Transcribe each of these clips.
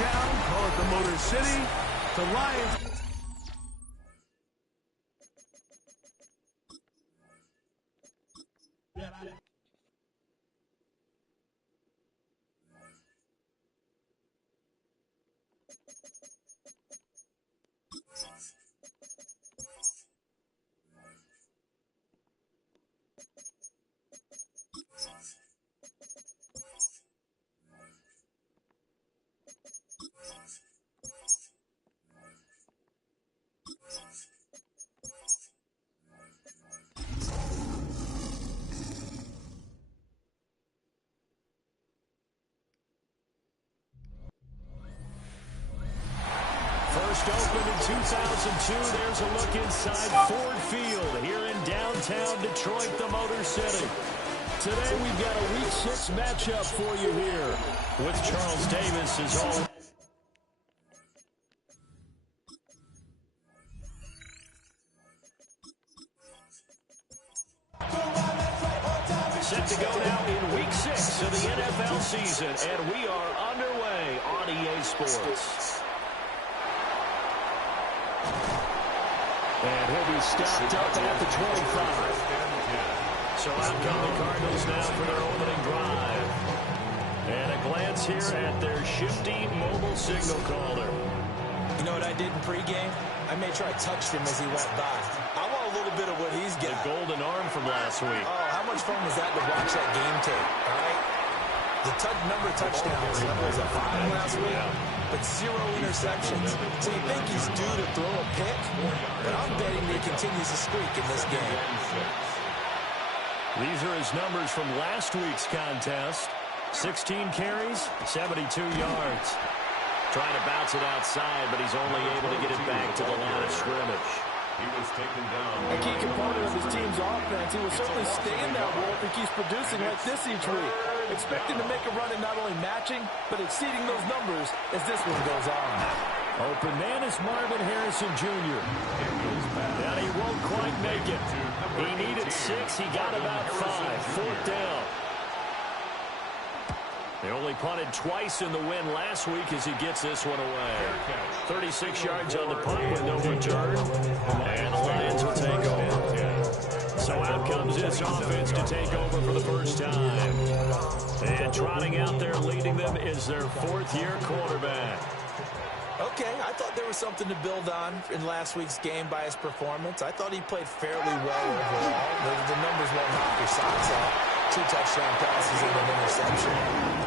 town, call it the Motor City, to Lions. First opened in 2002, there's a look inside Ford Field here in downtown Detroit, the Motor City. Today we've got a Week 6 matchup for you here with Charles Davis as always. Set to go now in Week 6 of the NFL season, and we are underway on EA Sports. And he'll be stopped up at the 25. So out come the Cardinals now for their opening drive. And a glance here at their shifty mobile signal caller. You know what I did in pregame? I made sure I touched him as he went by. I want a little bit of what he's got. The golden arm from last week. Oh, how much fun was that to watch that game tape, all right? The number of touchdowns, was it 5 last week? But 0 interceptions. So you think he's due to throw a pick? But I'm betting he continues to streak in this game. These are his numbers from last week's contest. 16 carries, 72 yards. Trying to bounce it outside, but he's only able to get it back to the line of scrimmage. He was taken down. A key component of his team's offense. He will certainly stay in that role if he keeps producing like this each week. Expecting to make a run at not only matching, but exceeding those numbers as this one goes on. Open man is Marvin Harrison Jr. And he won't quite make it. He needed 6. He got about 5. Fourth down. They only punted twice in the win last week as he gets this one away. 36 yards on the punt with no return. And the Lions will take over. So out comes this offense to take over for the first time. And trotting out there leading them is their 4th-year quarterback. Okay, I thought there was something to build on in last week's game by his performance. I thought he played fairly well overall. The numbers won't knock your socks off. 2 touchdown passes and an interception.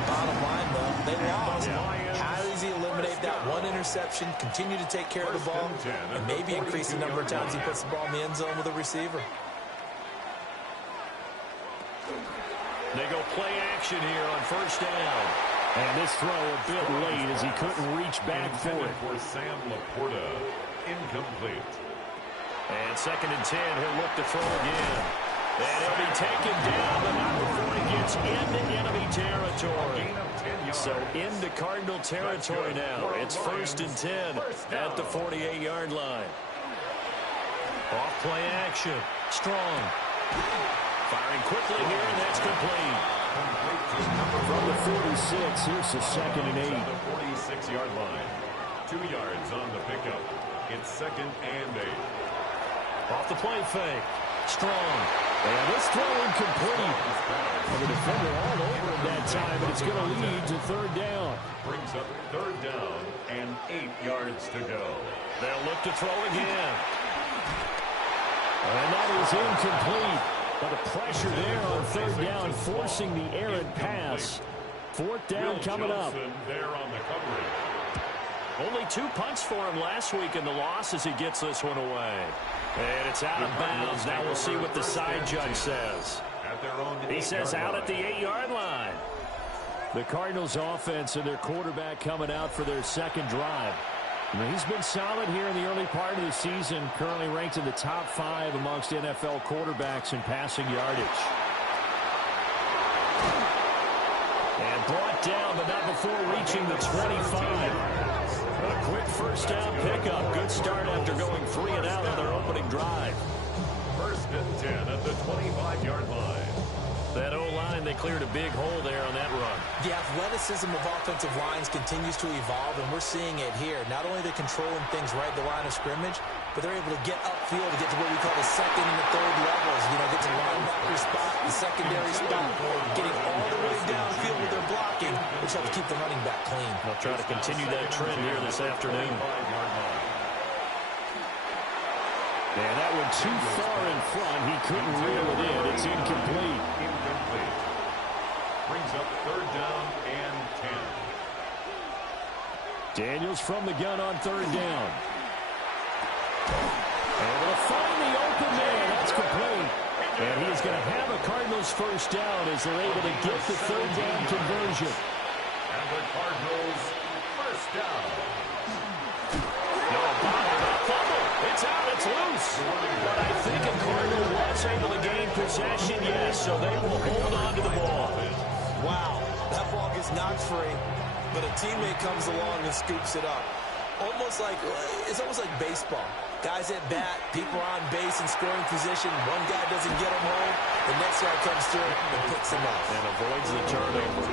Bottom line, though, they lost. How does he eliminate that 1 interception, continue to take care of the ball, and maybe increase the number of times he puts the ball in the end zone with a receiver? They go play action here on first down. And this throw a bit late as he couldn't reach back for it. For Sam Laporta, incomplete. And 2nd and 10, he'll look to throw again. And he'll be taken down, but not before he gets into enemy territory. So into Cardinal territory now. It's 1st and 10 at the 48-yard line. Off play action. Strong. Firing quickly here, and that's complete. From the 46, here's the 2nd and 8. The 46-yard line. 2 yards on the pickup. It's 2nd and 8. Off the play fake. Strong. And this throw incomplete. And the defender all over him that time, but it's going to lead to 3rd down. Brings up 3rd down and 8 yards to go. They'll look to throw again. And that is incomplete. But the pressure there on 3rd down, forcing the errant pass. 4th down coming up. There on the coverage. Only 2 punts for him last week in the loss as he gets this one away. And it's out of bounds. Now we'll see what the side judge says. He says out at the 8-yard line. The Cardinals offense and their quarterback coming out for their 2nd drive. He's been solid here in the early part of the season, currently ranked in the top 5 amongst NFL quarterbacks in passing yardage. And brought down, but not before reaching the 25. A quick first down pickup. Good start after going 3 and out on their opening drive. 1st and 10 at the 25-yard line. That O-line and they cleared a big hole there on that run. The athleticism of offensive lines continues to evolve, and we're seeing it here. Not only are they controlling things right at the line of scrimmage, but they're able to get upfield to get to what we call the second and the third levels. You know, get to linebacker spot, the secondary spot, getting all the way downfield with their blocking, which helps keep the running back clean. They'll try to continue that trend here this afternoon. And that one too far in front. He couldn't reel it in. It's incomplete. Brings up third down and 10. Daniels from the gun on third down. Able to find the open man. That's complete. And he is going to have a Cardinals first down as they're able to get the third down conversion. And the Cardinals first down. No bother, no fumble. It's out, it's loose. But I think a Cardinal was able to gain possession, yes, so they will hold on to the ball. Wow, that ball gets knocked free, but a teammate comes along and scoops it up. It's almost like baseball. Guys at bat, people are on base in scoring position. One guy doesn't get him home. The next guy comes through and picks him up. And avoids the turnover.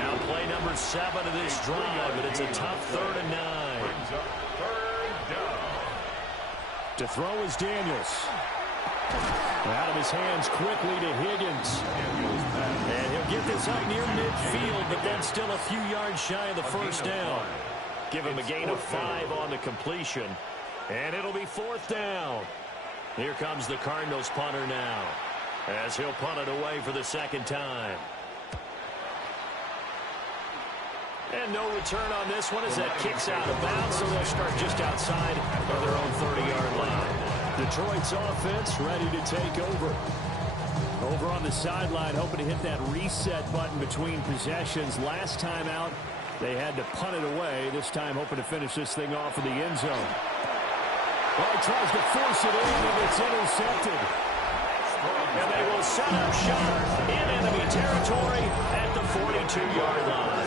Now play number 7 of this drive, but it's a tough 3rd and 9. Brings up third down. To throw is Daniels. Out of his hands quickly to Higgins. And he'll get this up near midfield, but then still a few yards shy of the first down. Give him a gain of 5 on the completion. And it'll be 4th down. Here comes the Cardinals punter now, as he'll punt it away for the 2nd time. And no return on this one as that kicks out of bounds, so they'll start just outside of their own 30-yard line. Detroit's offense ready to take over. Over on the sideline, hoping to hit that reset button between possessions. Last time out, they had to punt it away. This time hoping to finish this thing off in the end zone. Well, he tries to force it in, and it's intercepted. And they will set up shop in enemy territory at the 42-yard line.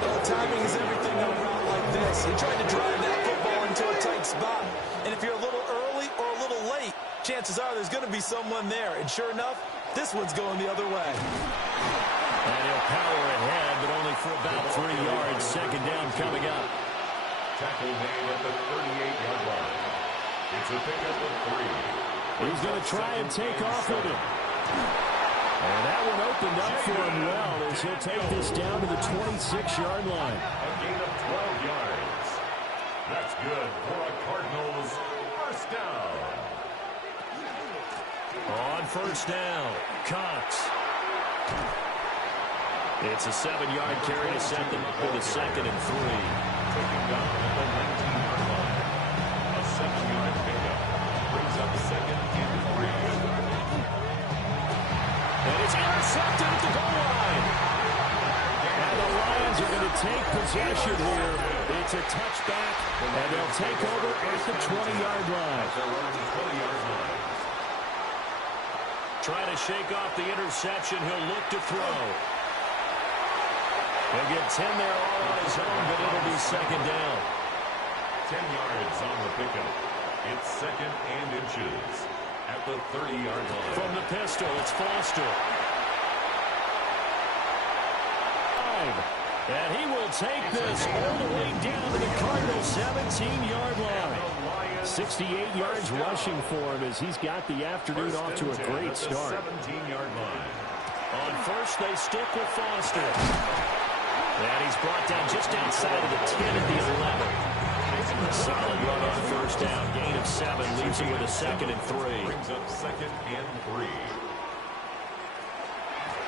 Well, timing is everything on a route like this. He tried to drive that football into a tight spot. And if you're a little early or a little late, chances are there's going to be someone there. And sure enough, this one's going the other way. And he'll power ahead, but only for about 3 yards. 2nd down coming up. Tackle made at the 38-yard line. It's a pickup of 3. He's going to try and take off with it. And that one opened up for him well as he'll take this down to the 26-yard line. A gain of 12 yards. That's good for a Cardinals first down. On first down, Cox. It's a 7-yard carry to set them up with a 2nd and 3. Taking down at the 19-yard line. A 7-yard pickup brings up 2nd and 3. And it's intercepted at the goal line. And the Lions are going to take possession here. It's a touchback, and they'll take over at the 20-yard line. Trying to shake off the interception. He'll look to throw. He'll get 10 there all on his own, but it'll be 2nd down. 10 yards on the pickup. It's 2nd and inches at the 30-yard line. From the pistol, it's Foster. And he will take this all the way down to the Cardinals' 17-yard line. 68 yards rushing for him as he's got the afternoon off to a great start. 17-yard line. On first, they stick with Foster. And he's brought down just outside of the 10 at the 11. A solid run on first down. Gain of 7 leaves him with a 2nd and 3. Brings up 2nd and 3.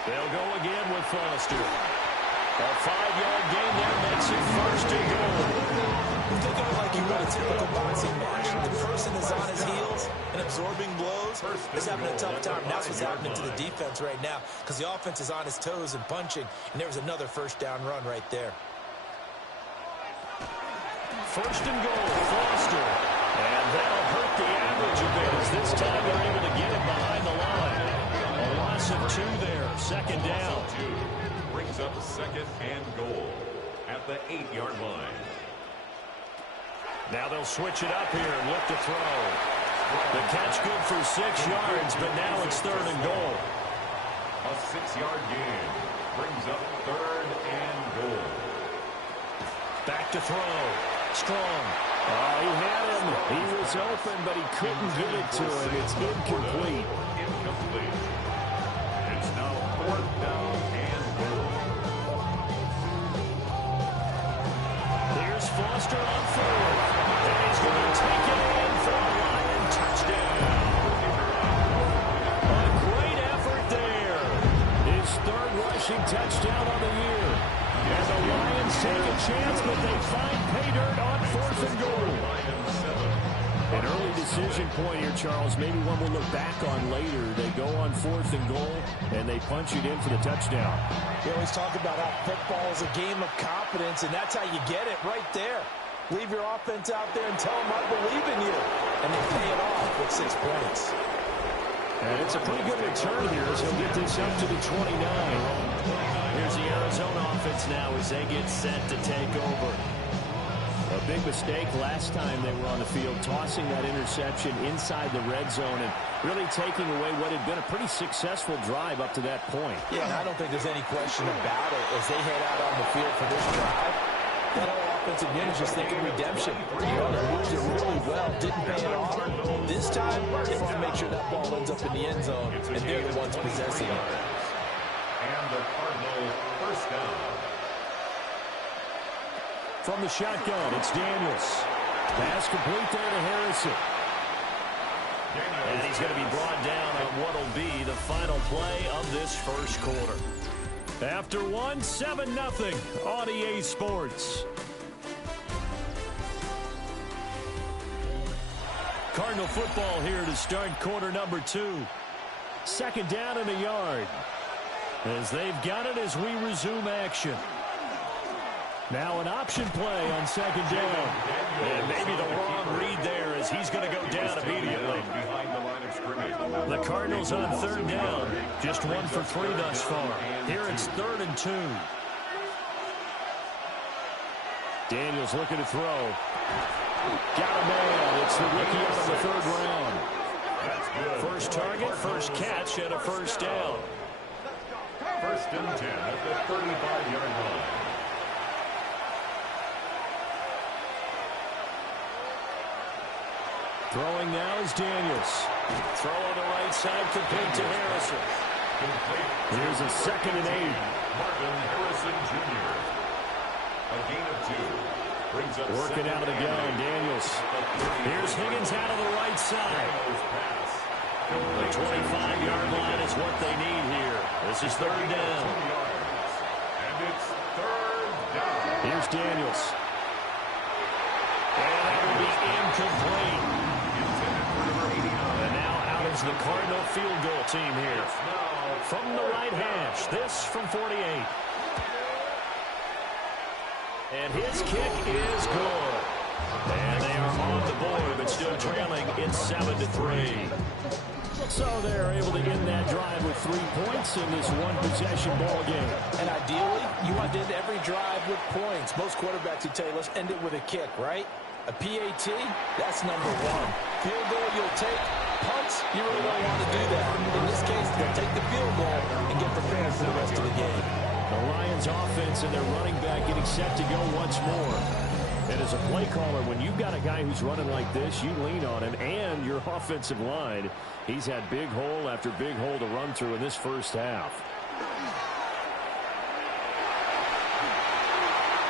They'll go again with Foster. A 5-yard gain there makes it 1st and goal. Think of it like you run a typical boxing match. The person is on his heels and absorbing blows is having a tough time. That's what's happening to the defense right now because the offense is on his toes and punching, and there was another first down run right there. 1st and goal, Foster. And that'll hurt the average a bit as this time they're able to get him behind the line. A loss of 2 there, 2nd down. Brings up 2nd and goal at the 8-yard line. Now they'll switch it up here and look to throw. The catch good for 6 yards, but now it's 3rd and goal. A 6-yard gain brings up 3rd and goal. Back to throw. Strong. Oh, he had him. He was open, but he couldn't get it to him. It's incomplete. Incomplete. It's now 4th down and goal. Here's Foster on 4th. And he's going to take it in for a Lion touchdown. A great effort there. His 3rd rushing touchdown on the year. And the Lions take a chance, but they find pay dirt on 4th and goal. An early decision point here, Charles. Maybe one we'll look back on later. They go on 4th and goal, and they punch it in for the touchdown. We always talk about how football is a game of confidence, and that's how you get it right there. Leave your offense out there and tell them I believe in you. And they pay it off with 6 points. And it's a pretty good return here as he'll get this up to the 29. Here's the Arizona offense now as they get set to take over. A big mistake last time they were on the field, tossing that interception inside the red zone and really taking away what had been a pretty successful drive up to that point. Yeah, and I don't think there's any question about it. As they head out on the field for this drive, that whole offensive unit is just thinking redemption. You know, they moved it really well, didn't pay it off. This time, they want to make sure that ball ends up in the end zone, and they're the ones possessing it. And the Cardinals first down. From the shotgun, it's Daniels. Pass complete there to Harrison. And he's going to be brought down on what will be the final play of this first quarter. After one, 7-0 on EA Sports. Cardinal football here to start quarter number 2. 2nd down and a yard. As they've got it as we resume action. Now an option play on 2nd down. And maybe the wrong read there as he's going to go down immediately. Behind the line of scrimmage. The Cardinals on 3rd down. Just 1 for 3 thus far. Here it's 3rd and 2. Daniels looking to throw. Got a man. It's the rookie out of the 3rd round. First target, first catch, and a first down. 1st and 10 at the 35-yard line. Throwing now is Daniels. Throw on the right side, complete to Harrison. Here's a 2nd and 8. Marvin Harrison Jr. A gain of 2. Brings up Working out of the gun, Daniels. Here's Higgins out of the right side. The 25-yard line is what they need here. This is 3rd down. And it's 3rd down. Here's Daniels. And that will be incomplete. And now out is the Cardinal field goal team here. From the right hash, this from 48. And his kick is good. And they are on the board, but still trailing. It's 7-3. So they're able to end that drive with 3 points in this one-possession ball game. And ideally, you want to end every drive with points. Most quarterbacks would tell you, let's end it with a kick, right? A PAT, that's number 1. Field goal you'll take. Punts, you really don't want to do that. In this case, they'll take the field goal and get prepared for the rest of the game. The Lions offense and their running back getting set to go once more. And as a play caller, when you've got a guy who's running like this, you lean on him and your offensive line. He's had big hole after big hole to run through in this first half.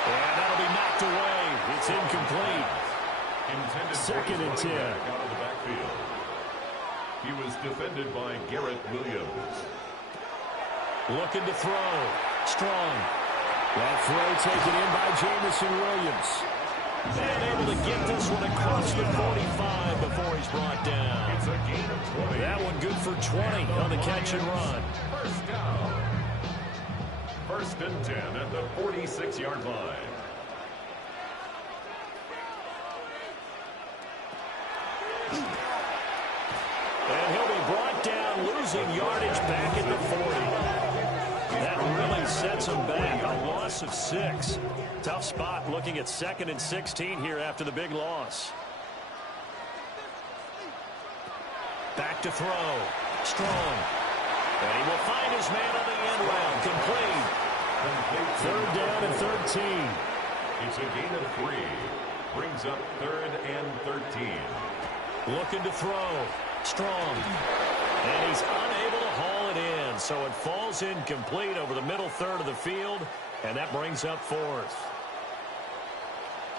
And that'll be knocked away. It's incomplete. 2nd and 10. Out of the backfield. He was defended by Garrett Williams. Looking to throw. Strong. That throw taken in by Jamison Williams. And able to get this one across the 45 before he's brought down. It's a gain of 20. That one good for 20 on the catch and run. First down. 1st and 10 at the 46-yard line. And he'll be brought down, losing yardage back at the 40. That really sets him back. A loss of 6. Tough spot looking at 2nd and 16 here after the big loss. Back to throw. Strong. And he will find his man on the end round. Complete. Third down and 13. It's a gain of 3. Brings up 3rd and 13. Looking to throw. Strong. And he's unable to haul it in. So it falls incomplete over the middle third of the field. And that brings up 4th.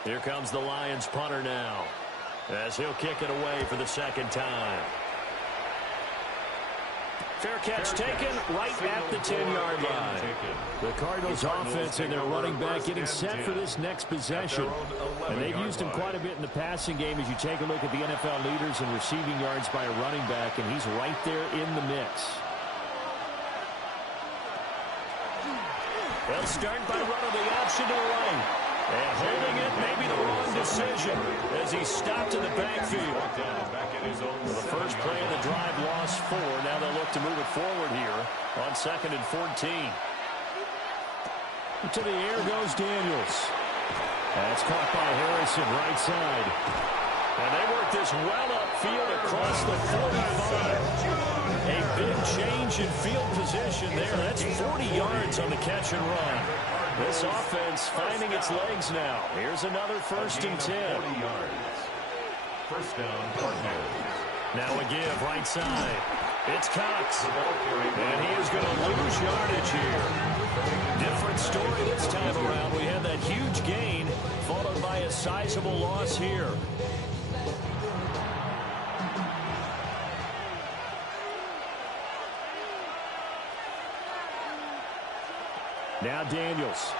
Here comes the Lions punter now, as he'll kick it away for the second time. Fair catch taken right at the 10-yard line. The Cardinals offense and their running back getting set for this next possession. And they've used him quite a bit in the passing game as you take a look at the NFL leaders in receiving yards by a running back, and he's right there in the mix. They'll start by running the option to the right. And holding it may be the wrong decision as he stopped in the backfield. The first play of the drive lost 4. Now they'll look to move it forward here on 2nd and 14. To the air goes Daniels. That's caught by Harrison, right side. And they work this well upfield across the 45. A big change in field position there. That's 40 yards on the catch and run. This offense finding its legs now. Here's another 1st and 10. 40 yards. First down, Cardinals. Now a give right side. It's Cox. And he is going to lose yardage here. Different story this time around. We had that huge gain followed by a sizable loss here. Now Daniels.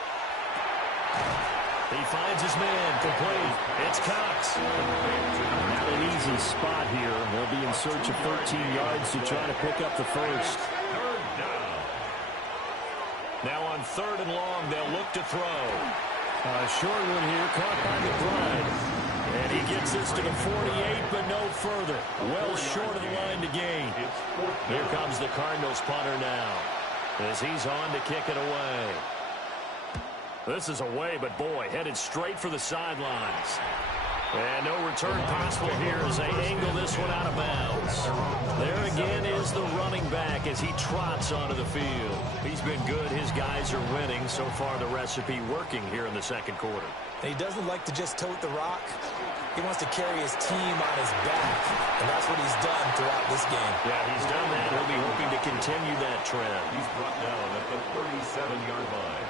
He finds his man, complete. It's Cox. Not an easy spot here. They'll be in search of 13 yards to try to pick up the first. Now on 3rd and long, they'll look to throw. A short one here, caught by McBride. And he gets this to the 48, but no further. Well short of the line to gain. Here comes the Cardinals punter now, as he's on to kick it away. This is away, but boy, headed straight for the sidelines. And no return possible here as they angle this one out of bounds. There again is the running back as he trots onto the field. He's been good. His guys are winning. So far, the recipe working here in the second quarter. And he doesn't like to just tote the rock. He wants to carry his team on his back, and that's what he's done throughout this game. Yeah, he's done that. He'll be hoping to continue that trend. He's brought down at the 37-yard line.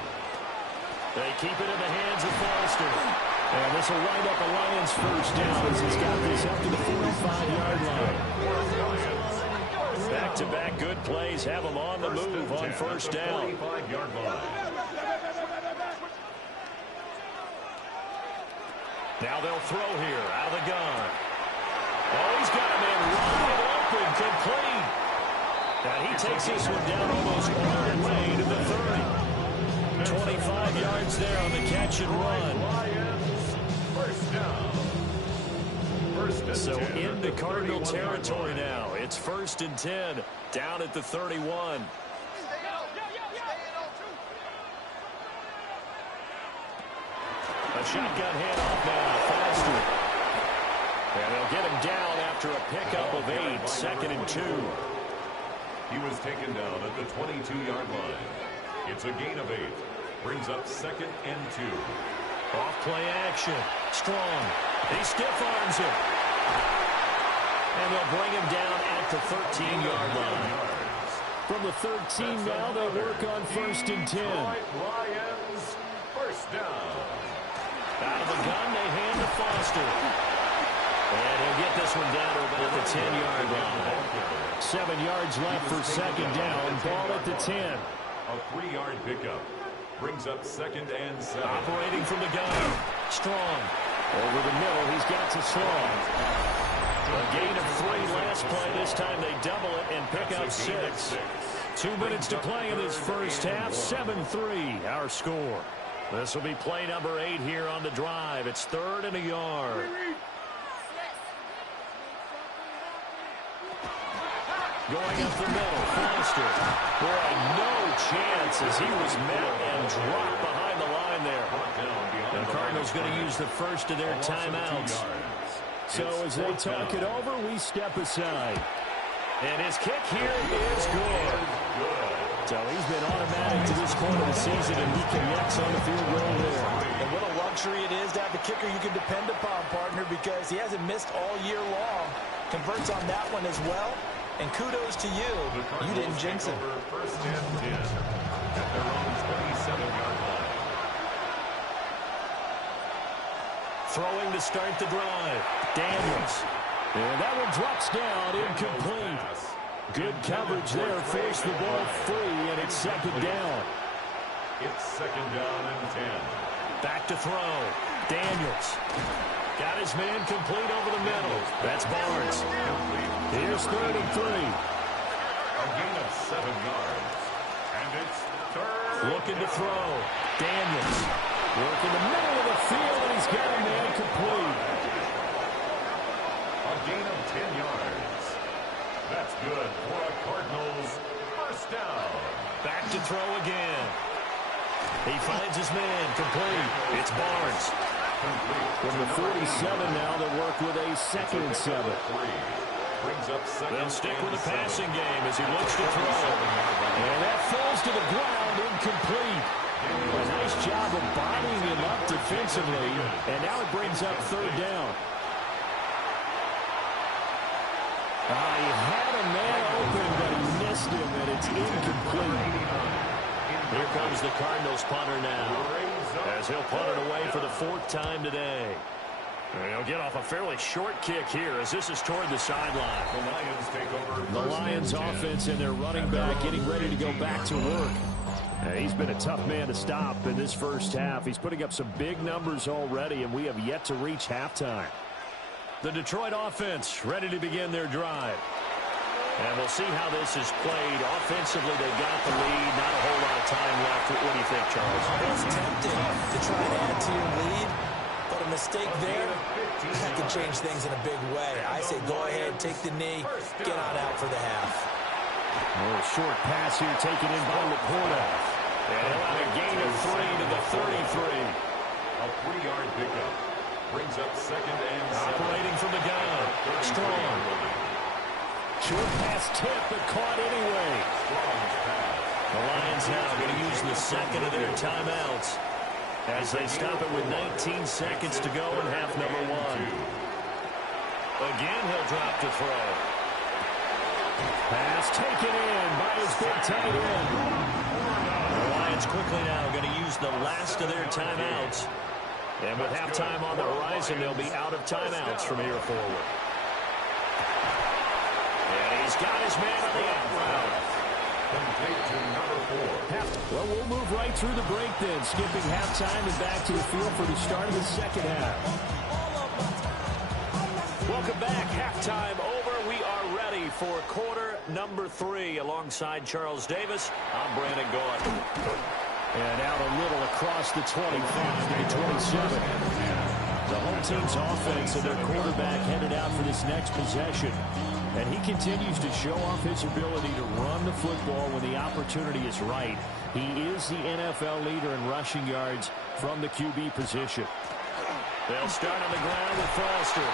They keep it in the hands of Foster. And this will wind up a Lions first down as he's got this up to the 45-yard line. Back-to-back good plays have them on the move on first down. 45-yard line. Now they'll throw here out of the gun. Oh, he's got a man wide open, complete. And he takes this one down almost all the way to the 30. 25 yards there on the catch and run. So into Cardinal territory now. It's 1st and 10, down at the 31. A shotgun handoff now, Foster. And they'll get him down after a pickup of 8, 2nd and 2. He was taken down at the 22-yard line. It's a gain of 8. Brings up 2nd and 2. Off play action. Strong. He stiff arms him. And they'll bring him down at the 13-yard line. From the 13 now, they'll work on 1st and 10. Lions, first down. Out of the gun, they hand to Foster. And he'll get this one down to about the 10-yard line. 7 yards left for 2nd down. Ball at the 10. A 3-yard pickup. Brings up 2nd and 7. Operating from the gun. Strong. Over the middle, he's got to Strong. A gain of 3 last play. This time they double it and pick up 6. 2 minutes to play in this first half. 7-3 our score. This will be play number 8 here on the drive. It's 3rd and a yard. Going up the middle, Foster. Boy, no chance as he was met and dropped behind the line there. The Cardinals going to use the first of their timeouts. So as they talk it over, we step aside. And his kick here is good. So he's been automatic to this point of the season, and he connects on the field goal there. And what a luxury it is to have a kicker you can depend upon, partner, because he hasn't missed all year long. Converts on that one as well. And kudos to you. You didn't jinx it. First and 10 at their own 27-yard line. Throwing to start the drive. Daniels. And that one drops down, incomplete. Good coverage there, forced the ball free, and it's second down. It's second down and 10. Back to throw. Daniels. Got his man complete over the middle. That's Barnes. Here's 3rd and 3. A gain of 7 yards. And it's third. Looking to throw. Daniels. Working the middle of the field, and he's got a man complete. A gain of 10 yards. That's good for a Cardinals first down. Back to throw again. He finds his man complete. It's Barnes. From the 47 now, they'll work with a 2nd and 7. Brings up second. They'll stick with the passing game as he looks to throw. And that falls to the ground, incomplete. A nice job of bodying him up defensively, and now it brings up 3rd down. He had a man open, but he missed him, and it's incomplete. Here comes the Cardinals punter now, as he'll punt it away for the 4th time today. And he'll get off a fairly short kick here as this is toward the sideline. The Lions take over. The Lions offense and their running back getting ready to go back to work. He's been a tough man to stop in this first half. He's putting up some big numbers already, and we have yet to reach halftime. The Detroit offense ready to begin their drive. And we'll see how this is played. Offensively, they've got the lead. Not a whole lot of time left. What do you think, Charles? It's tempting to try and add to your lead, but a mistake there, that could change things in a big way. I say go ahead, take the knee, get on out for the half. A short pass here taken in by Laporta. And he'll have a gain of 3 to the 33. A 3-yard pickup. Brings up second and 7. Operating from the gun. Strong. Short pass tip, but caught anyway. The Lions now going to use the second of their timeouts as they stop it with 19 seconds to go in half number 1. Again, he'll drop to throw. Pass taken in by his big tight end. The Lions quickly now going to use the last of their timeouts. And with halftime on the horizon, they'll be out of timeouts from here forward. And he's got his man on the out route. Complete to number 4. Well, we'll move right through the break then, skipping halftime and back to the field for the start of the second half. Welcome back. Halftime over. We are ready for quarter number 3 alongside Charles Davis. I'm Brandon Gaudin. And out a little across the 25 to the 27. The home team's offense and their quarterback headed out for this next possession. And he continues to show off his ability to run the football when the opportunity is right. He is the NFL leader in rushing yards from the QB position. They'll start on the ground with Foster.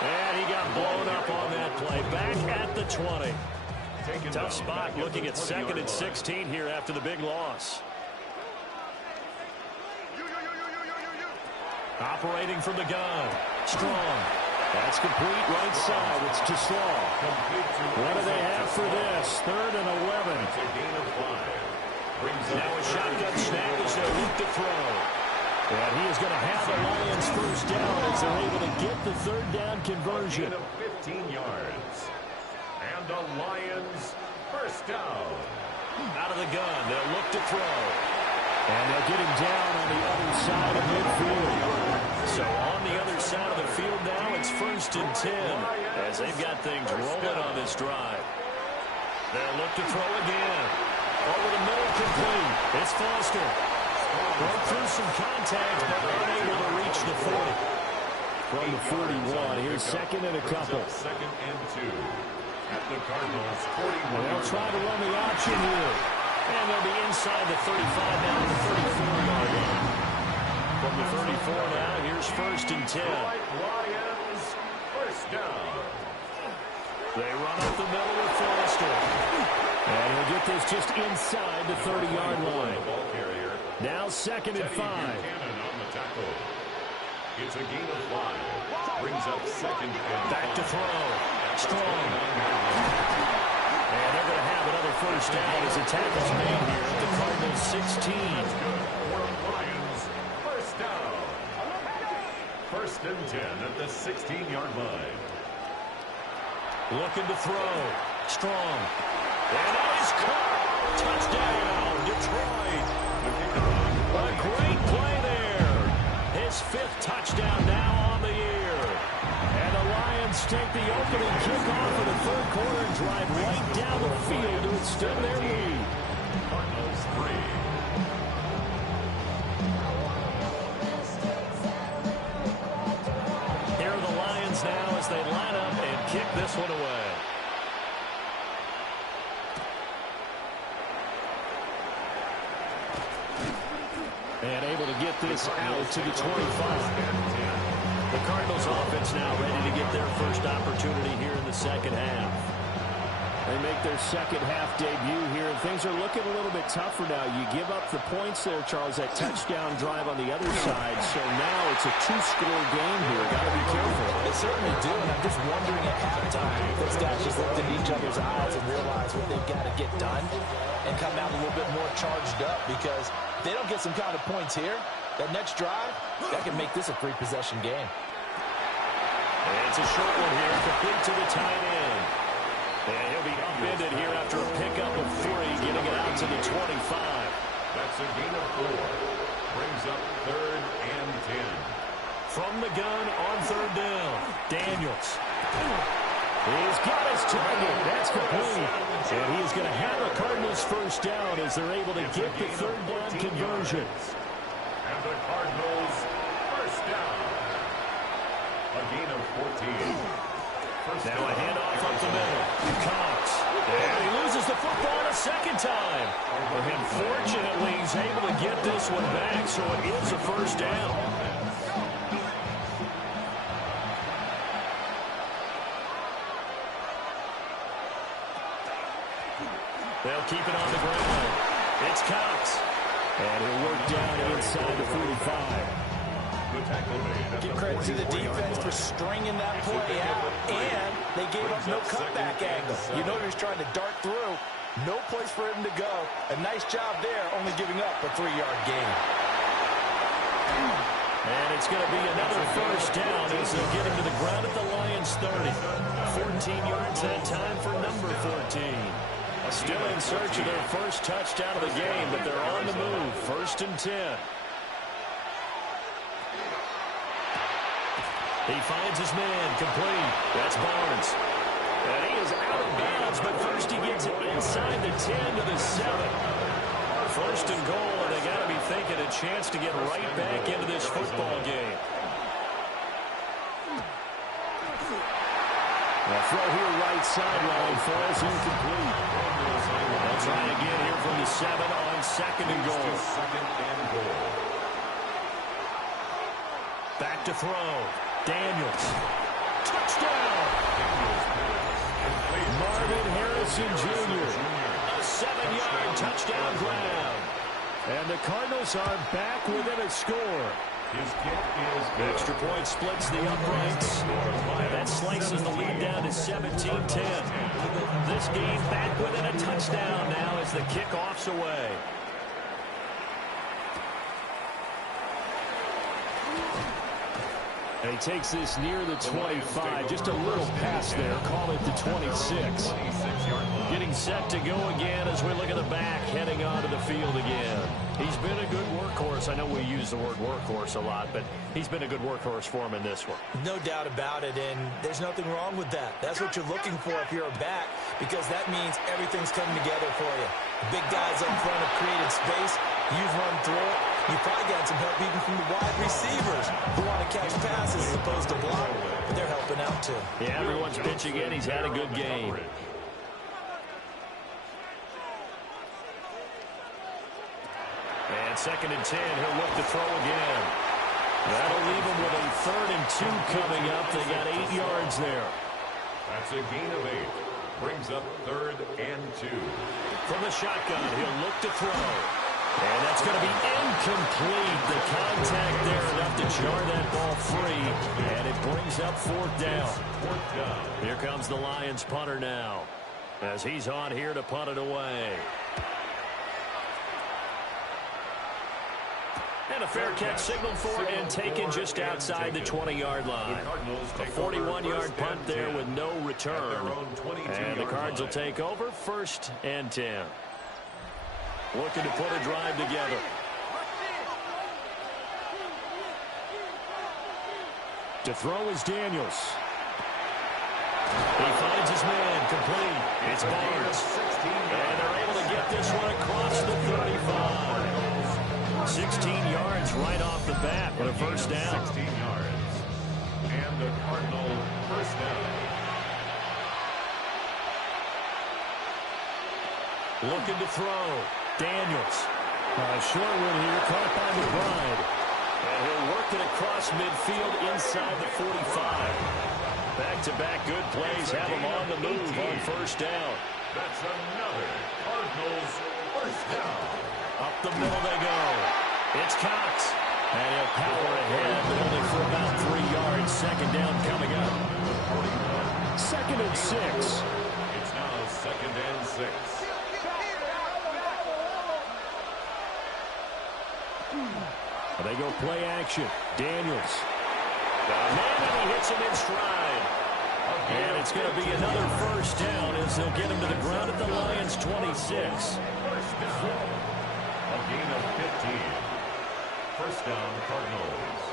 And he got blown up on that play. Back at the 20. Tough spot looking at 2nd and 16 here after the big loss. Operating from the gun. Strong. That's complete right side. It's Gislaw. What do they have for this? 3rd and 11. It's a gain of 5. Now a shotgun snap as they look to throw. And he is going to have the Lions first down as they're able to get the 3rd down conversion. Gain of 15 yards. And the Lions first down. Out of the gun. They'll look to throw. And they'll get him down on the other side of midfield. So on the other side of the field now, it's 1st and 10 as they've got things rolling on this drive. They'll look to throw again. Over the middle, complete. It's Foster. Broke through some contact, but unable to reach the 40. From the 41, here's 2nd and a couple. 2nd and 2 at the Cardinals 41. They'll try to run the option here. And they'll be inside the 35 now to the 34-yard line. From the 34 now, here's 1st and 10. Lions first down. They run up the middle with Foster. And he'll get this just inside the 30-yard line. Ball carrier. Now 2nd and 5. Buchanan on the tackle. It's a gain of 5. Brings up 2nd and Back to 5. throw. Strong. And they're going to have another first down as the tackle's made here at the Cardinals 16. That's good for Lions. First down. 1st and 10 at the 16-yard line. Looking to throw. Strong. And it is caught. Touchdown, Detroit. A great play there. His 5th touchdown now on the year. And the Lions take the opening kickoff of the 3rd quarter and drive right down the field to extend their lead. Cardinals 3. Here are the Lions now as they line up and kick this one away. And able to get this out to the 25. The Cardinals offense now ready to get their first opportunity here in the 2nd half. They make their 2nd half debut here, and things are looking a little bit tougher now. You give up the points there, Charles, that touchdown drive on the other side. So now it's a 2-score game here. Got to be careful. They certainly do, and I'm just wondering at halftime if those guys just looked in each other's eyes and realized what they've got to get done and come out a little bit more charged up, because if they don't get some kind of points here, that next drive, that can make this a 3-possession game. And it's a short one here, complete to the tight end. And he'll be upended here after a pickup of 3, getting it out to the 25. That's a gain of 4. Brings up 3rd and 10. From the gun on 3rd down, Daniels. He's got his target. That's complete. And he's going to have a Cardinals first down as they're able to get the 3rd down conversion. And the Cardinals first down. A gain of 14. Now a handoff up the middle. Cox. And he loses the football a 2nd time. And fortunately, he's able to get this one back, so it is a first down. They'll keep it on the ground. It's Cox. And he'll work down inside the 45. Give credit to the defense for stringing that play out, and they gave up no cutback angle. You know he was trying to dart through. No place for him to go. A nice job there, only giving up a 3-yard gain. And it's going to be another first down as they'll get him to the ground at the Lions 30. 14 yards that time for number 14. Still in search of their first touchdown of the game, but they're on the move. 1st and 10. He finds his man, complete. That's Barnes. And he is out of bounds, but first he gets it inside the 10 to the 7. 1st and goal, and they got to be thinking a chance to get right back into this football game. The throw here right sideline falls incomplete. They'll try again here from the 7 on 2nd and goal. Back to throw. Daniels. Touchdown! Marvin Harrison Jr. A 7-yard touchdown grab. And the Cardinals are back within a score. His kick is good. Extra point splits the uprights. And that slices the lead down to 17-10. This game back within a touchdown now as the kickoff's away. And he takes this near the 25. Just a little pass there. Call it the 26. Getting set to go again as we look at the back, heading onto the field again. He's been a good workhorse. I know we use the word workhorse a lot, but he's been a good workhorse for him in this one. No doubt about it, and there's nothing wrong with that. That's what you're looking for if you're a back, because that means everything's coming together for you. The big guys up front have created space. You've run through it. You've probably got some help even from the wide receivers who want to catch passes as opposed to block, but they're helping out too. Yeah, everyone's pitching in. He's had a good game. And 2nd and 10, he'll look to throw again. That'll leave him with a 3rd and 2 coming up. They got 8 yards there. That's a gain of 8. Brings up 3rd and 2. From the shotgun, he'll look to throw. And that's going to be incomplete. The contact there enough to jar that ball free. And it brings up 4th down. 4th down. Here comes the Lions punter now, as he's on here to punt it away. And a fair catch signaled for and taken just outside the 20-yard line. A 41-yard punt there with no return. And the Cards will take over 1st and 10. Looking to put a drive together. To throw is Daniels. He finds his man complete. It's Barnes. And they're able to get this one across the 35. 16 yards right off the bat with a first down. 16 yards. And the Cardinal first down. Looking to throw. Daniels. Short one here, caught by McBride. And he'll work it across midfield inside the 45. Back-to-back good plays have him on the move on first down. That's another Cardinals first down. Up the middle they go. It's Cox. And he'll power ahead, but only for about 3 yards. Second down coming up. 2nd and 6. It's now 2nd and 6. They go play action. Daniels. And he hits him in stride. And it's going to be another first down as they'll get him to the ground at the Lions' 26. First down. A gain of 15. First down, Cardinals.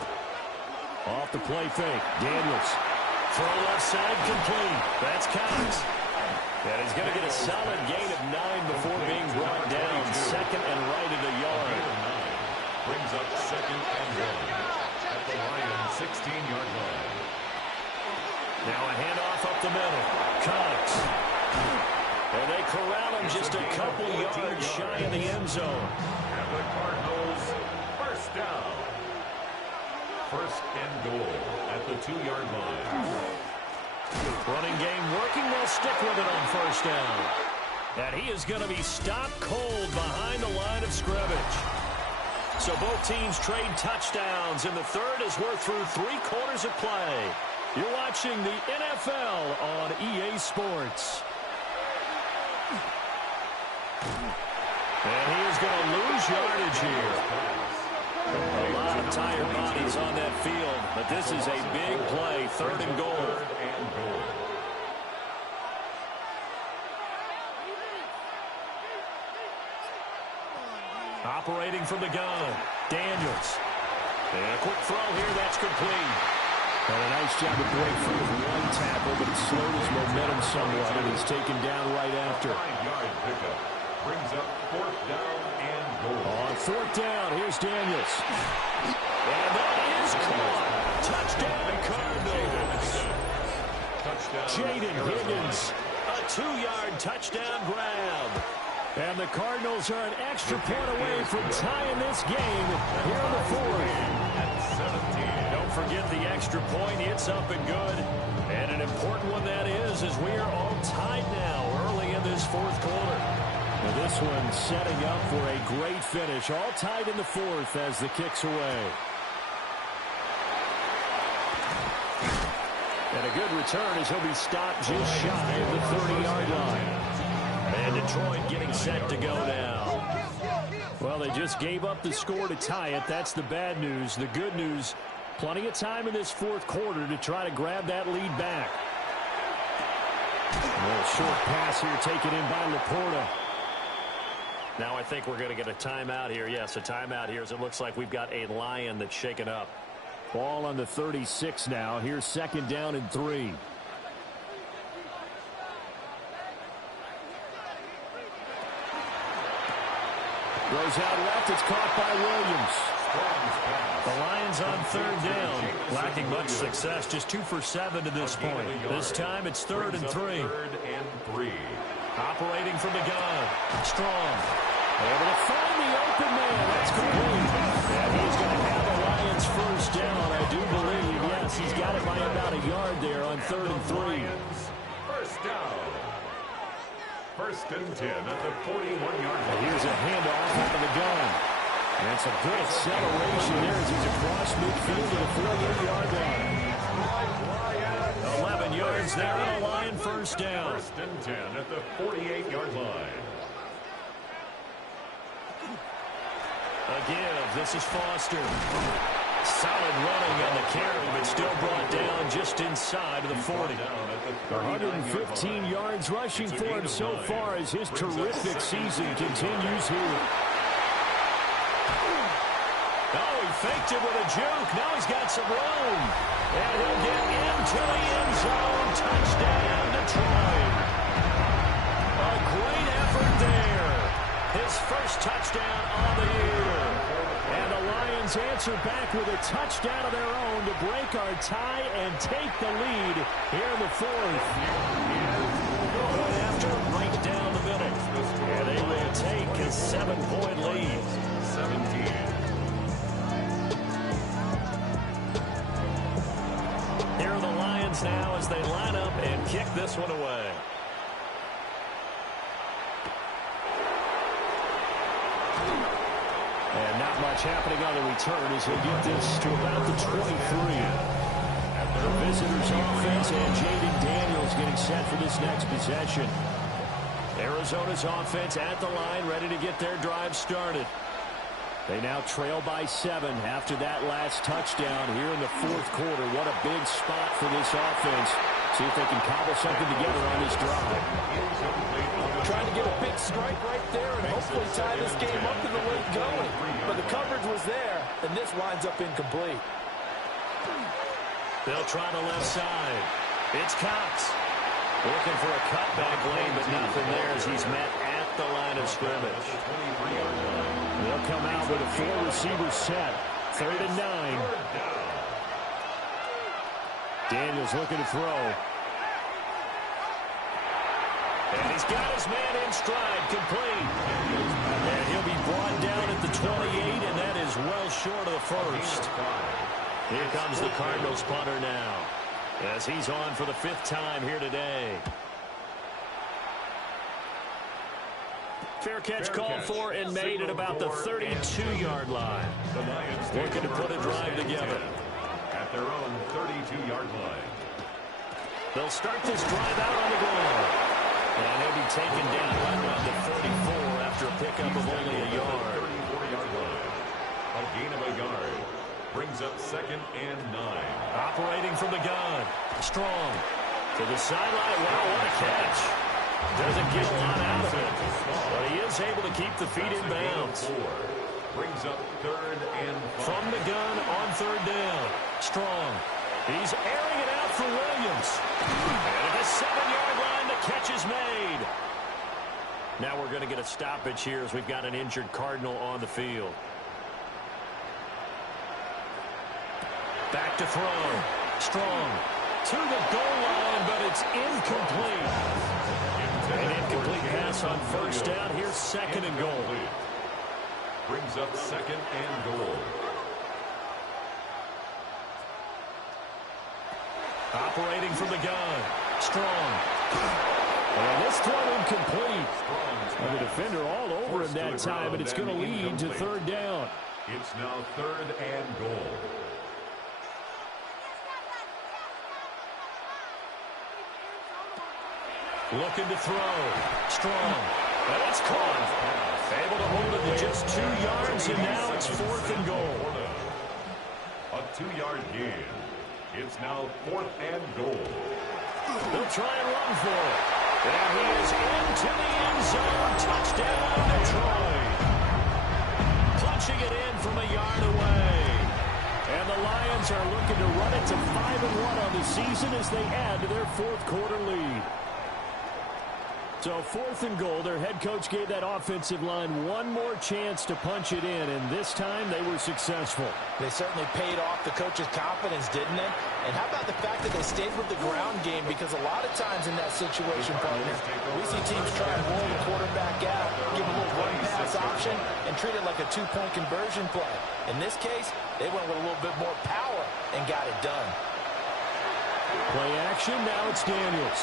Off the play fake. Daniels. Throw left side complete. That's Cox. And he's going to get a solid gain of 9 before being brought down. 2nd and right at a yard. Brings up 2nd and 1 at the Lions' 16-yard line. Now a handoff up the middle. Cox. And they corral him just a couple yards shy of the end zone. And the Cardinals first down. 1st and goal at the 2-yard line. Running game working. They'll stick with it on first down. And he is going to be stopped cold behind the line of scrimmage. So both teams trade touchdowns in the 3rd as we're through 3 quarters of play. You're watching the NFL on EA Sports. And he is going to lose yardage here. A lot of tired bodies on that field, but this is a big play, 3rd and goal. Operating from the gun, Daniels. And a quick throw here, that's complete. And a nice job to break free with one tackle, but it slowed his momentum somewhat, and he's taken down right after. 5-yard pickup brings up 4th down and goal. On 4th down, here's Daniels. And that is caught. Touchdown, Cardinals. Touchdown. Jaden Higgins. A 2-yard touchdown grab. And the Cardinals are an extra point away from tying this game here in the 4th. At 17. Don't forget the extra point. It's up and good. And an important one that is, as we are all tied now early in this 4th quarter. And this one setting up for a great finish. All tied in the 4th as the kick's away. And a good return as he'll be stopped just shy of the 30-yard line. And Detroit getting set to go now. Well, they just gave up the score to tie it. That's the bad news. The good news, plenty of time in this 4th quarter to try to grab that lead back. A little short pass here taken in by Laporta. Now I think we're going to get a timeout here. Yes, a timeout here as it looks like we've got a Lion that's shaken up. Ball on the 36 now. Here's 2nd down and 3. Goes out left. It's caught by Williams. The Lions on 3rd down. Lacking much success. Just 2 for 7 to this point. This time it's 3rd and 3. 3rd and 3. Operating from the gun. Strong. Able to find the open man. That's complete. And he's going to have the Lions first down. I do believe. Yes, he's got it by about a yard there on 3rd and 3. First down. First and 10 at the 41-yard line. Here's a handoff out of the gun. And some good acceleration there as he's across midfield to the 48-yard line. 11 yards there on a Lion first down. First and 10 at the 48-yard line. Again, this is Foster. Solid running on the carry, but still brought down just inside of the 40. 115 yards rushing for him so far as his terrific season continues here. Oh, he faked it with a juke. Now he's got some room. And he'll get into the end zone. Touchdown, Detroit. A great effort there. His first touchdown on the year. And the Lions answer back with a touchdown of their own to break our tie and take the lead here in the fourth. Going after right down the middle. And they will take a 7-point lead. 17. Here are the Lions now as they line up and kick this one away. And not much happening on the return as he'll get this to about the 23. The visitors' offense and Jaden Daniels getting set for this next possession. Arizona's offense at the line, ready to get their drive started. They now trail by 7 after that last touchdown here in the fourth quarter. What a big spot for this offense. See if they can cobble something together on this drive. Trying to get a big strike right there and hopefully tie this game up to the late going. But the coverage was there, and this winds up incomplete. They'll try the left side. It's Cox. Looking for a cutback lane, but nothing there as he's met at the line of scrimmage. They'll come out with a 4-receiver set. 3rd and 9. Daniels looking to throw. And he's got his man in stride, complete. And he'll be brought down at the 28, and that is well short of the first. Here comes the Cardinals punter now, as he's on for the 5th time here today. Fair catch called for and made at about the 32-yard line. Looking to put a drive together. At their own 32-yard line. They'll start this drive out on the ground. And he'll be taken down right around the 34 after a pickup of only a yard. 34-yard line. A gain of a yard. Brings up 2nd and 9. Operating from the gun. Strong. To the sideline. Wow, what a catch. Doesn't get a lot out of it. But he is able to keep the feet in bounds. Brings up 3rd and 5. From the gun on 3rd down. Strong. He's airing it out for Williams. And at the 7-yard line, the catch is made. Now we're going to get a stoppage here as we've got an injured Cardinal on the field. Back to throw. Strong. To the goal line, but it's incomplete. An incomplete pass on 1st down. Here's 2nd and goal. Brings up 2nd and goal. Operating from the gun. Strong. And this throw incomplete. And the defender all over him that time, but it's going to lead to 3rd down. It's now 3rd and goal. Looking to throw. Strong. And it's caught. Able to hold it to just 2 yards, and now it's 4th and goal. A 2-yard gain. It's now 4th and goal. They'll try and run for it. And he is into the end zone. Touchdown, Detroit. Punching it in from a yard away. And the Lions are looking to run it to 5-1 on the season as they add to their 4th quarter lead. So 4th and goal, their head coach gave that offensive line one more chance to punch it in, and this time they were successful. They certainly paid off the coach's confidence, didn't they? And how about the fact that they stayed with the ground game? Because a lot of times in that situation, partner, we see teams try and roll the quarterback out, give him a little run-pass option, and treat it like a 2-point conversion play. In this case, they went with a little bit more power and got it done. Play action, now it's Daniels.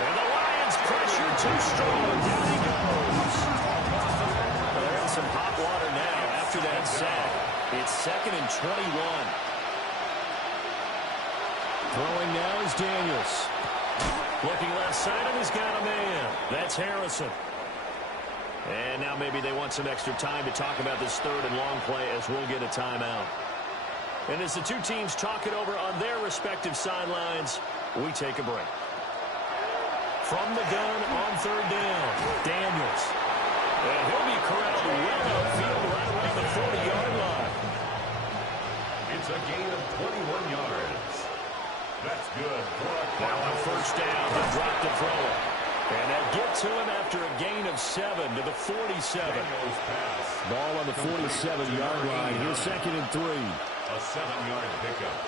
And the Lions too strong. Down he goes. They're in some hot water now after that sack. It's 2nd and 21. Throwing now is Daniels. Looking left side, and he's got a man. That's Harrison. And now maybe they want some extra time to talk about this 3rd and long play as we'll get a timeout. And as the two teams talk it over on their respective sidelines, we take a break. From the gun on 3rd down, Daniels. And he'll be corralled well upfield right around the 40-yard line. It's a gain of 21 yards. That's good. Now on 1st down, they'll drop to throw it. And they'll get to him after a gain of 7 to the 47. Ball on the 47-yard line. Here's 2nd and 3. A 7-yard pickup.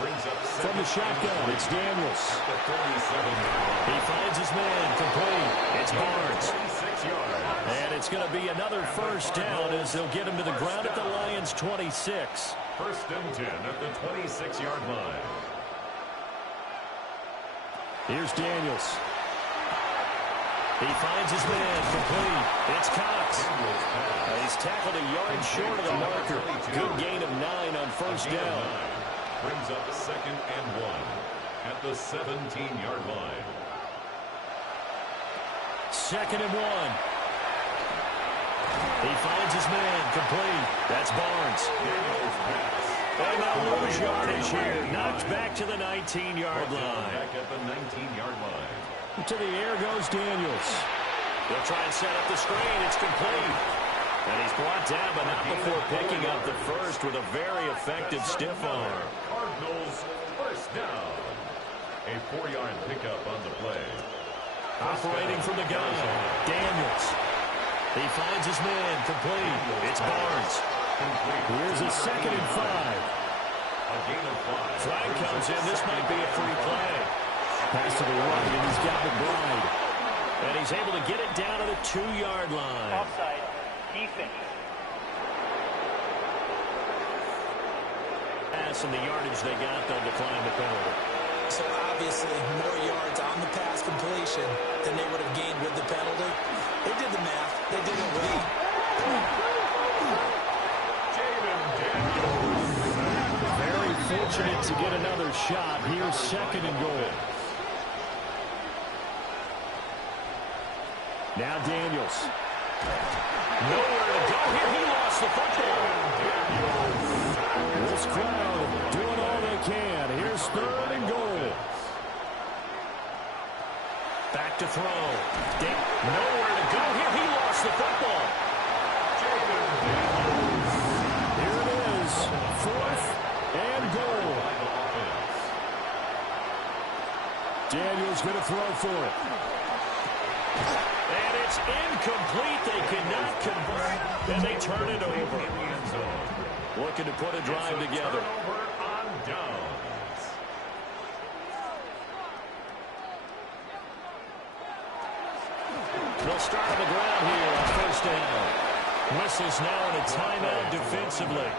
Brings up From the shotgun, it's Daniels. the 47-yard. He finds his man complete. It's Barnes. 26 yards. And it's going to be another 1st down as they'll get him to the ground at the Lions' 26. 1st and 10 at the 26-yard line. Here's Daniels. He finds his man complete. It's Cox. He's tackled a yard short of the marker. Good gain of 9 on 1st down. Brings up 2nd and 1 at the 17-yard line. 2nd and 1. He finds his man complete. That's Barnes. And they'll lose yardage here. Knocked back to the 19-yard line. Back at the 19-yard line. To the air goes Daniels. They'll try and set up the screen. It's complete. And he's brought down, but not before picking up the first with a very effective stiff arm. Cardinals 1st down. A 4-yard pickup on the play. Operating from the gun, Daniels. He finds his man complete. It's Barnes. Here's a 2nd and 5. A gain of 5. Flag comes in. This might be a free play. Pass to the right, and he's got McBride. And he's able to get it down to the 2-yard line. Offside. Defense. Pass and the yardage they got, they'll decline the penalty. So obviously more yards on the pass completion than they would have gained with the penalty. They did the math. They did it well. Very fortunate to get another shot. Here's 2nd and goal. Now Daniels. Nowhere to go here. He lost the football. This crowd doing all they can. Here's 3rd and goal. Back to throw. Nowhere to go here. He lost the football. Here it is. 4th and goal. Daniels going to throw for it. And it's incomplete. They cannot convert, and they turn it over. Looking to put a drive together. Turnover on downs. They'll start on the ground here on 1st down. Whistles now in a timeout defensively.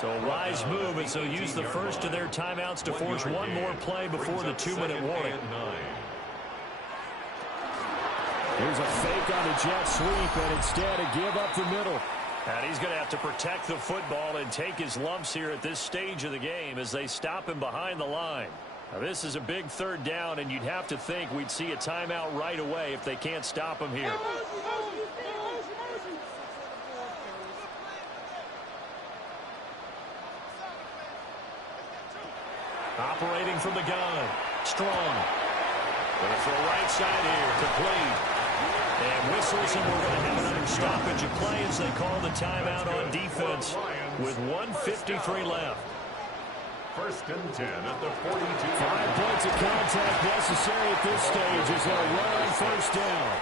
So a wise move as they'll use the first of their timeouts to force one more play before the 2-minute warning. Here's a fake on a jet sweep, and instead a give up the middle. And he's going to have to protect the football and take his lumps here at this stage of the game as they stop him behind the line. Now, this is a big 3rd down, and you'd have to think we'd see a timeout right away if they can't stop him here. Operating from the gun. Strong. Going to throw right side here. Complete. And whistles, and we're going to have another stoppage of play as they call the timeout on defense with 1:53 left. 1st and 10 at the 42. 5 points of contact necessary at this stage as they'll run on 1st down.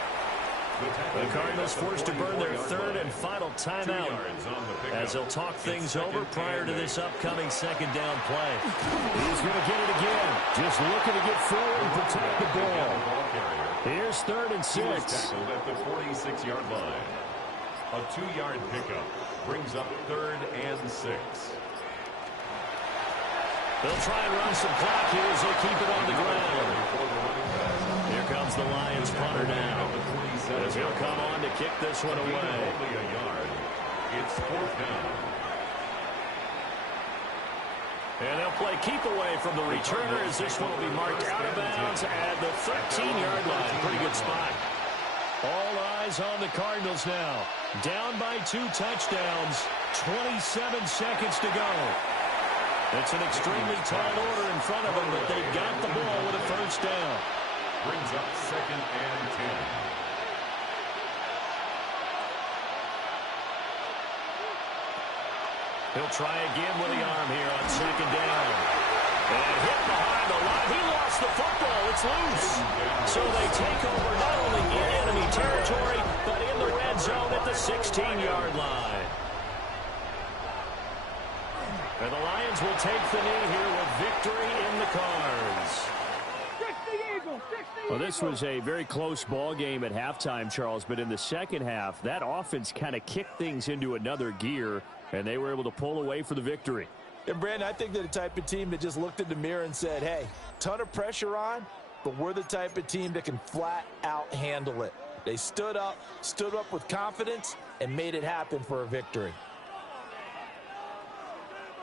The Cardinals forced to burn their 3rd and final timeout as they'll talk things over prior to this upcoming 2nd down play. He's going to get it again. Just looking to get forward and protect the ball. Here's 3rd and 6. Tackled at the 46-yard line. A 2-yard pickup brings up 3rd and 6. They'll try and run some clock here as they keep it on the ground. Here comes comes the Lions punter now. As he'll come on to kick this one away. Only a yard. It's 4th down. And they'll play keep away from the returner as this one will be marked out of bounds at the 13-yard line. Pretty good spot. All eyes on the Cardinals now. Down by 2 touchdowns. 27 seconds to go. It's an extremely tall order in front of them, but they got the ball with a first down. Brings up 2nd and 10. He'll try again with the arm here on 2nd down. And hit behind the line. He lost the football. It's loose. So they take over not only in enemy territory, but in the red zone at the 16-yard line. And the Lions will take the knee here with victory in the cards. Well, this was a very close ball game at halftime, Charles, but in the second half, that offense kind of kicked things into another gear, and they were able to pull away for the victory. And, Brandon, I think they're the type of team that just looked in the mirror and said, hey, ton of pressure on, but we're the type of team that can flat out handle it. They stood up with confidence, and made it happen for a victory.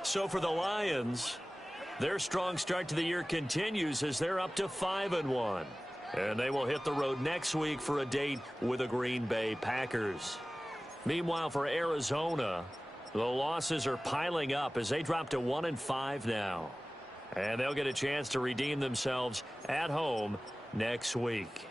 So for the Lions, their strong start to the year continues as they're up to 5-1. And they will hit the road next week for a date with the Green Bay Packers. Meanwhile, for Arizona, the losses are piling up as they drop to 1-5 now. And they'll get a chance to redeem themselves at home next week.